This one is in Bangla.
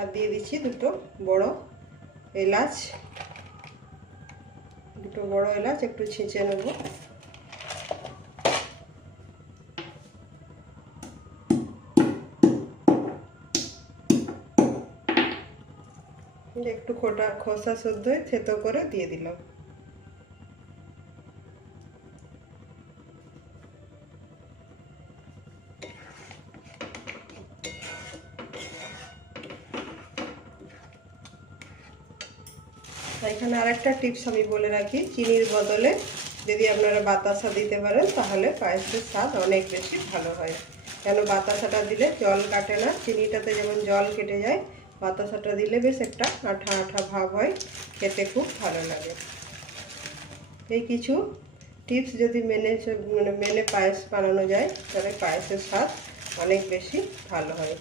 আর দিয়ে দিচ্ছি দুটো বড় এলাচ, একটু ছেঁচে নেব। একটু খোসা শুদ্ধ থেতো করে দিয়ে দিলাম। এখানে আরেকটা টিপস আমি বলে রাখি, চিনির বদলে যদি আপনারা বাতাসা দিতে পারেন তাহলে পায়েসের স্বাদ অনেক বেশি ভালো হয়। কেন বাতাসাটা দিলে জল কাটে না, চিনিটাতে যেমন জল কেটে যায়, বাতাসাটা দিলে বেশ একটা আঠা আঠা ভাব হয়, খেতে খুব ভালো লাগে। এই কিছু টিপস যদি মেনে পায়েস বানানো যায় তাহলে পায়েসের স্বাদ অনেক বেশি ভালো হয়।